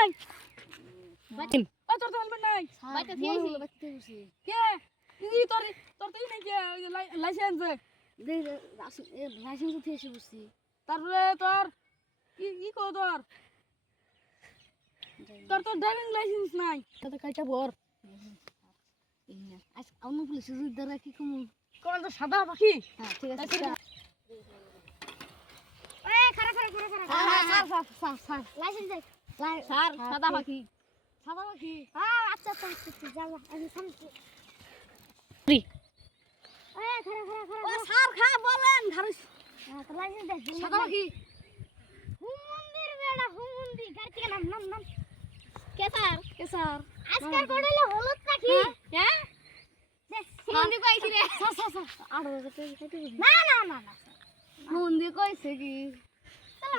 নাই বাইতে ও তোর তো হেলমেট নাই বাইতে দিয়েছি বাইতে বসে কে ই তোর তোর তো ই নাই কে ওই লাইসেন্স দে লাইসেন্স উঠে এসে বসছি তারপরে তোর ই কো তোর তোর তো ড্রাইভিং লাইসেন্স নাই তাতে কাইটা বর আজ আমি পুলিশের দ্বারা কি কম কোন তো সাদা পাখি হ্যাঁ ঠিক আছে এ খারা খারা খারা খারা স্যার লাইসেন্স দে স্যার সাদা পাখি সাদা পাখি হ্যাঁ আচ্ছা আচ্ছা যাও আমি সামনে ফ্রি খারা খারা খারা ও স্যার খা বলেন ধারুস তো লাইসেন্স দে সাদা পাখি হুমন্দির বেড়া হুমন্দি গাড়ি থেকে নাম কে স্যার আজকাল পড়লে হলুদ পাখি হ্যাঁ হুমন্দি কইছি রে আর না হুমন্দি কইছে কি চলো